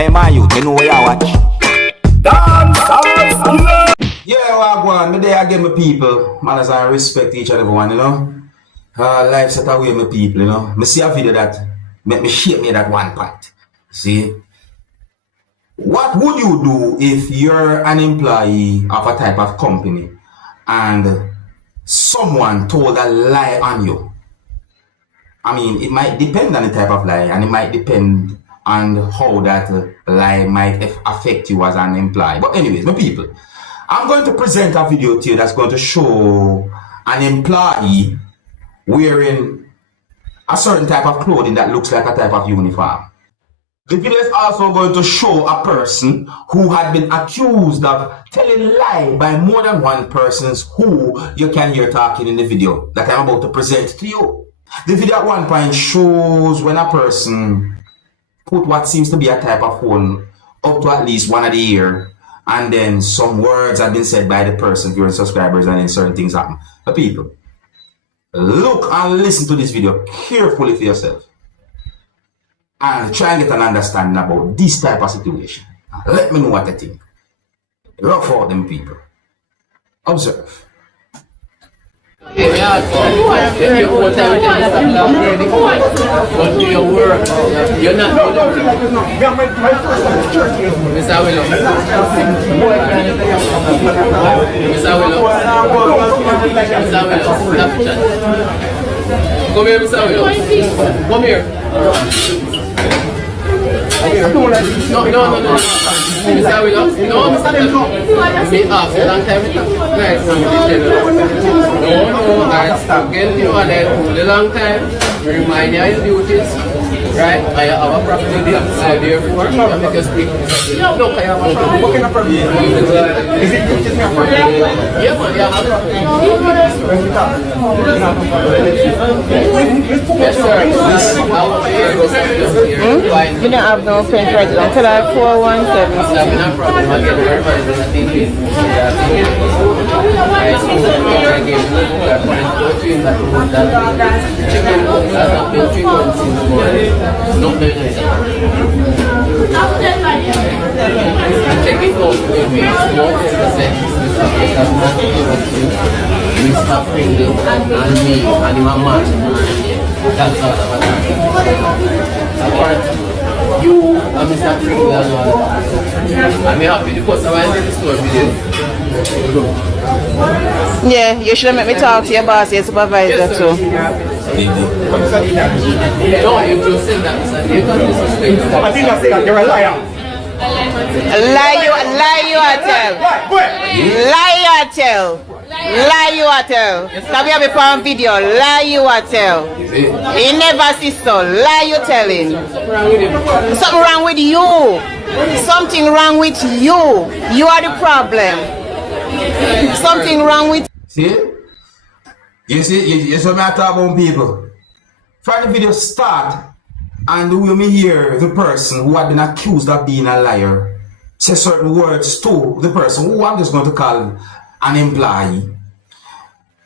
Hey man, you know where you watch? Dancehall, skilla. Yeah, well, go on. Me there again, my people. Man, as I respect each and every one, you know. Life set away, my people, you know. Me see a video that make me shake me that one part. See? What would you do if you're an employee of a type of company and someone told a lie on you? I mean, it might depend on the type of lie, and it might depend on how that lie might affect you as an employee. But anyways, my people, I'm going to present a video to you that's going to show an employee wearing a certain type of clothing that looks like a type of uniform. The video is also going to show a person who had been accused of telling lie by more than one person who you can hear talking in the video that I'm about to present to you. The video at one point shows when a person put what seems to be a type of phone up to at least one of the ear, and then some words have been said by the person, viewing subscribers, and then certain things happen. But people, look and listen to this video carefully for yourself and try and get an understanding about this type of situation. Let me know what you think. Rough for them people. Observe. If you put everything but do your work, you're not doing it. Mr. Willow. Mr. Willow. Mr. Willow, stop chat. Come here, Mr. Willow. Come here. No. Mr. Willow. No, Mr. Willow. Me ask you long time. No, I stop getting you on that a long time. Remind you of your duties. Right? I have a property there. So therefore, I make you speak. Look, I have a property. What kind of property? Is it just a property? Yeah, man, yeah, I have a property. Yes, sir. You don't have no print right now. Tell her 417. No problem. I'll get everybody. Take it home with me. Mr. Pringle and me and my man. That's all about you and Mr. Pringle and all. I'm happy because I went to the store video. Yeah, you should make me talk to your boss, your supervisor too. No, you just said that. You can't disrespect. I think I said that you're a liar. Lie you a tell. Come here before on video. Lie you a tell. He never see so. Lie you telling. Something wrong with you. Something wrong with you. You are the problem. Something wrong with. See? You see, you saw me talk about people. From the video start, and we may hear the person who had been accused of being a liar say certain words to the person who I'm just going to call an employee.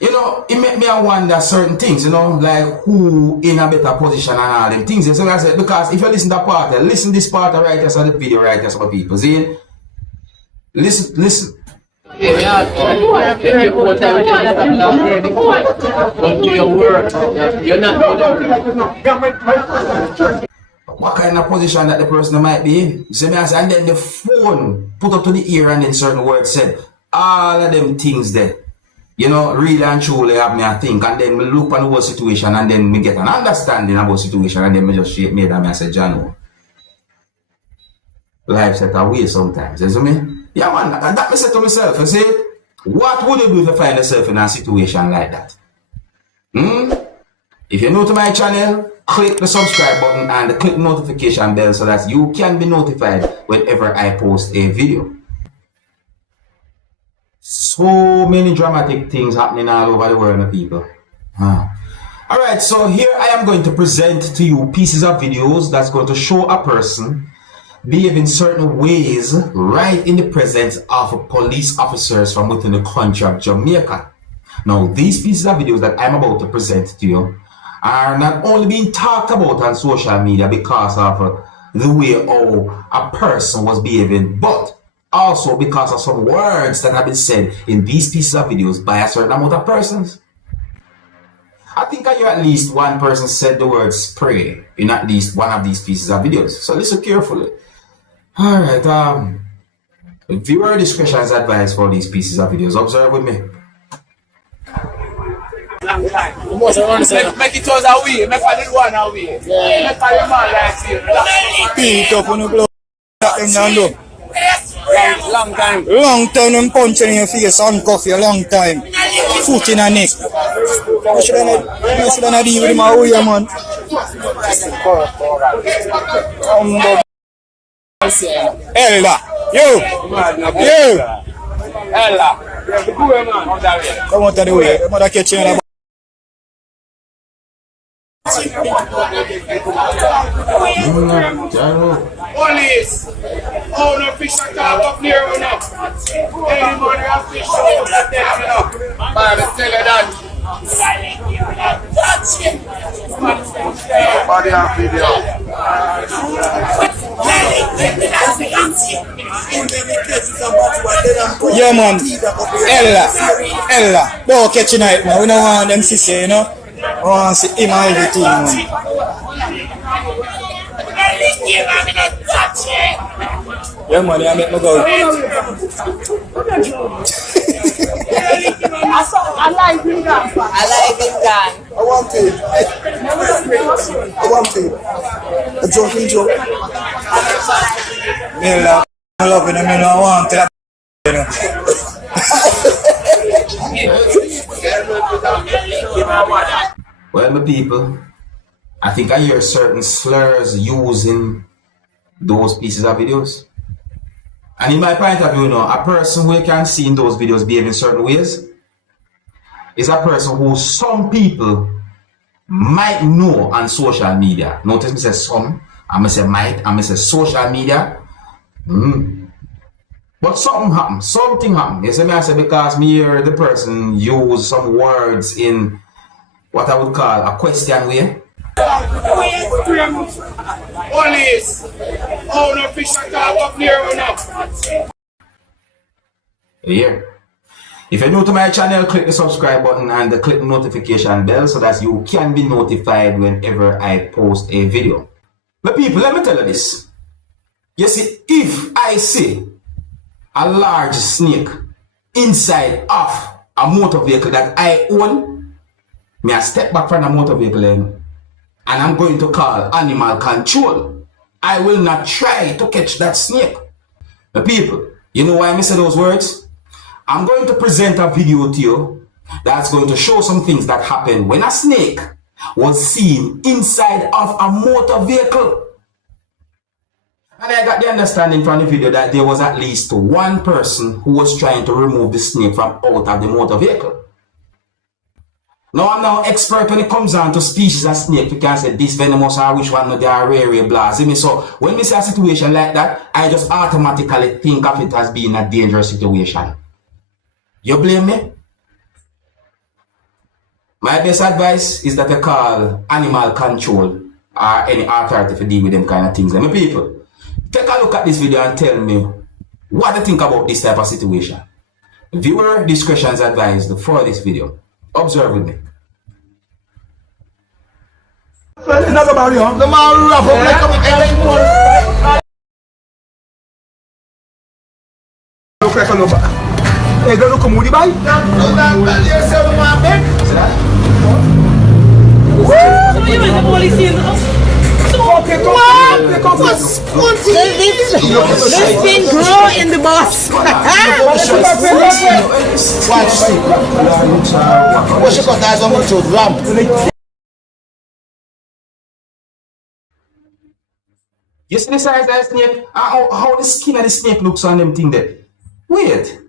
You know, it make me wonder certain things, you know, like who in a better position and all them things. So I said, because if you listen to that part, listen this part right here, so the video right here, so people see. Listen. If you put everything but do your work, you're not doing it. What kind of position that the person might be in? You see me, and then the phone put up to the ear and then certain words said. All of them things there. You know, really and truly have me a think, and then me look on the whole situation, and then me get an understanding about the situation, and then me just shake me and I say, John, life set away sometimes, you see me? Yeah man, and that me say to myself, I say, what would you do if you find yourself in a situation like that? If you're new to my channel, click the subscribe button and click the notification bell so that you can be notified whenever I post a video. So many dramatic things happening all over the world, my people. Alright, so here I am going to present to you pieces of videos that's going to show a person behave in certain ways right in the presence of police officers from within the country of Jamaica. Now, these pieces of videos that I'm about to present to you are not only being talked about on social media because of the way how a person was behaving, but also because of some words that have been said in these pieces of videos by a certain amount of persons. I think I hear at least one person said the word spray in at least one of these pieces of videos. So listen carefully. Alright, viewer discretion is advised for these pieces of videos. Observe with me. Make it was away, make a little one away. Make a little man like you. Beat up on the blow. Long time. Long time them punching in your face, handcuff you long time. Foot in a neck. You should have deal with him away, man. Ella, you! Ella. Come out of the way. I'm gonna catch you in a Police! Oh, no fish are caught up there or not. Anybody have fish out of there, you know. Man, tell you that. Body and video. yeah, man. Ella. Don't catch you night, man. We don't want them to say, you know. I want to see him and everything, man. Yeah, man, I make me go. I like him gone. I want it. I want it. A joking joke. I love it. I mean, I want it. You know. Well, my people, I think I hear certain slurs using those pieces of videos. And in my point of view, you know, a person who can see in those videos behave in certain ways is a person who some people might know on social media. Notice me say some, I'm going to say might, I'm going to say social media. But something happened. You see me, I say because me hear the person use some words in what I would call a question way. Police! Oh, no fish are caught up there or not. Here. If you're new to my channel, click the subscribe button and click the notification bell so that you can be notified whenever I post a video. But people, let me tell you this. You see, if I see a large snake inside of a motor vehicle that I own, may I step back from the motor vehicle and I'm going to call animal control. I will not try to catch that snake. The people, you know why I say those words? I'm going to present a video to you that's going to show some things that happened when a snake was seen inside of a motor vehicle. And I got the understanding from the video that there was at least one person who was trying to remove the snake from out of the motor vehicle. Now I'm now expert when it comes down to species of snake. You can say this venomous or which one they are rare blast. So when we see a situation like that, I just automatically think of it as being a dangerous situation. You blame me? My best advice is that you call animal control or any authority to deal with them kind of things. My people, take a look at this video and tell me what you think about this type of situation. Viewer discretion is advised for this video. Observe with me. This thing grow in the boss. You see the size of the snake? How the skin of the snake looks on them thing there? Wait.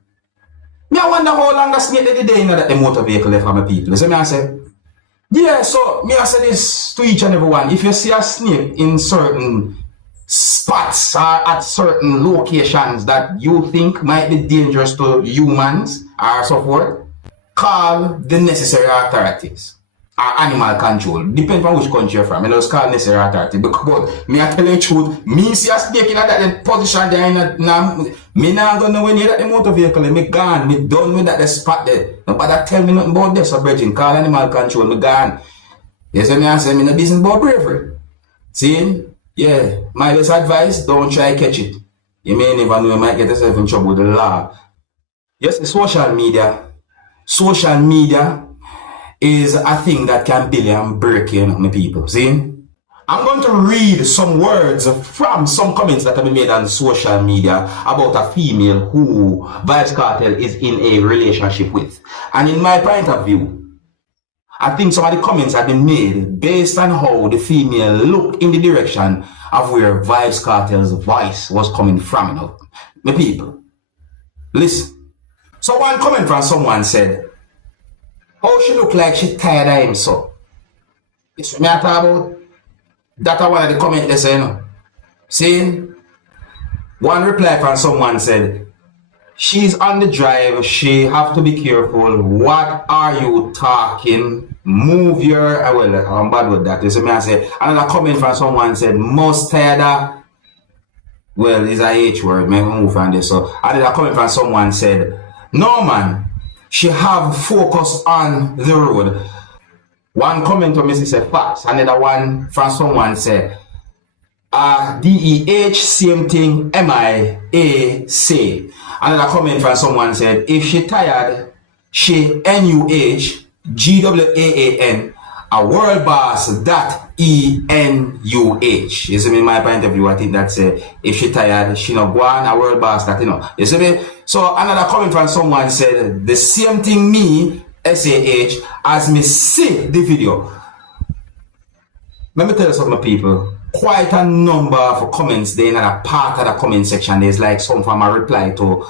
Me I wonder how long the snake did they know that the motor vehicle left from the people. So me I say, yeah, so me I say this to each and every one. If you see a snake in certain spots or at certain locations that you think might be dangerous to humans or so forth, call the necessary authorities. or animal control. Depends on which country you're from. I just call necessary authority. But me I tell you the truth, me see a snake in that position there in me not gonna know when you're at the motor vehicle, me gone, me done with that spot there. Nobody tell me nothing about this, so brethren, call animal control, me gone. You see me I say me no business about bravery. See? Yeah. My best advice, don't try catch it. You may never know, you might get yourself in trouble with the law. Yes, social media. Social media is a thing that can build and break you, my people. See? I'm going to read some words from some comments that have been made on social media about a female who Vybz Kartel is in a relationship with. And in my point of view, I think some of the comments have been made based on how the female looked in the direction of where Vybz Kartel's voice was coming from. You know? My people, listen. So one comment from someone said, "How she look like she tired of him so?" It's what me I talk about. That's one of the comments they say, you know. See? One reply from someone said, "She's on the drive, she have to be careful. What are you talking? Move your..." Well, I'm bad with that. You see me I say. Another comment from someone said, "Most tired of..." Well, it's a H word, maybe move on this. So another comment from someone said, "No man, she have focus on the road." One comment from Mrs. said facts. Another one from someone said, DEH, same thing, MIAC. Another comment from someone said, "If she tired, she NUH, GWAAN, a world boss, that ENUH. You see me, my point of view, I think that's if she tired, she not go on, a world boss, that, you know. You see me? So another comment from someone said, "The same thing me, SAH, as me see the video." Let me tell you something, people. Quite a number of comments there in a part of the comment section. There's like some from a reply to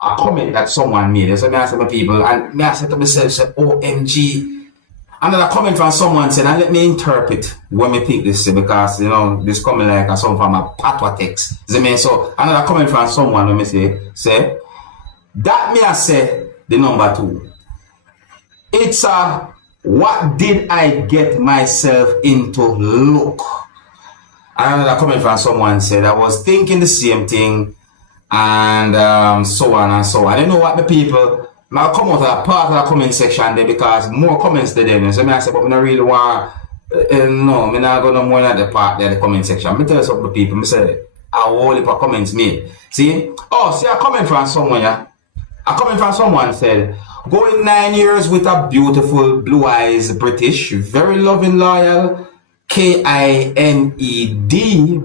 a comment that someone made. So I said to my people, and I said to myself, say, OMG. Another comment from someone said, and let me interpret when me think this, because you know this comment like some from a patwa text. So another comment from someone when me say that me I say the number 2. It's a what did I get myself into look. Another comment from someone said I was thinking the same thing, and so on and so on. I don't know what the people. I'll come out of a part of the comment section there because more comments there. So I say, but I don't really want. No, I'm not going to more than the part there, the comment section. I tell you something, people. I say, I whole heap of comments made. See? Oh, see a comment from someone, yeah? A comment from someone said, "Going 9 years with a beautiful blue eyes British, very loving, loyal, KINED,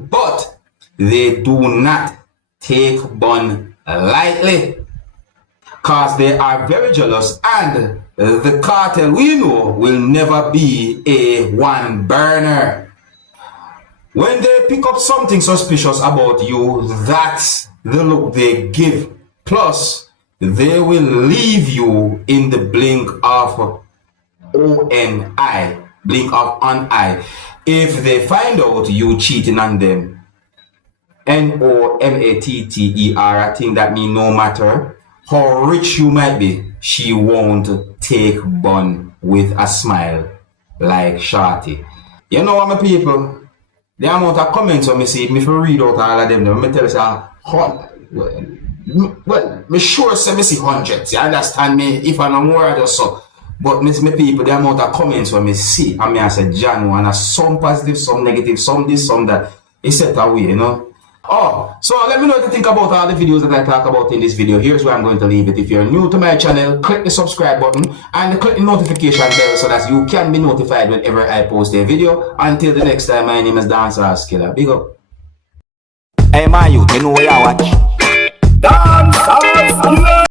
but they do not take bun lightly. Cause they are very jealous, and the cartel we know will never be a one burner. When they pick up something suspicious about you, that's the look they give. Plus, they will leave you in the blink of ONI, blink of an eye. If they find out you cheating on them, NOMATTER, I think that means no matter how rich you might be, she won't take bun with a smile like Shorty." You know what, my people? The amount of comments on me see, if me read out all of them, me tell you, well, me sure say me see hundreds, you understand me? If I know more, I just so. But me people, the amount of comments when me see, and me I say, John, and some positive, some negative, some this, some that, it's set away, you know? Oh, so let me know what you think about all the videos that I talk about in this video. Here's where I'm going to leave it. If you're new to my channel, click the subscribe button and click the notification bell so that you can be notified whenever I post a video. Until the next time, my name is Dancehall Skilla. Big up. Hey, my youth, you know where you watch. Dancehall Skilla.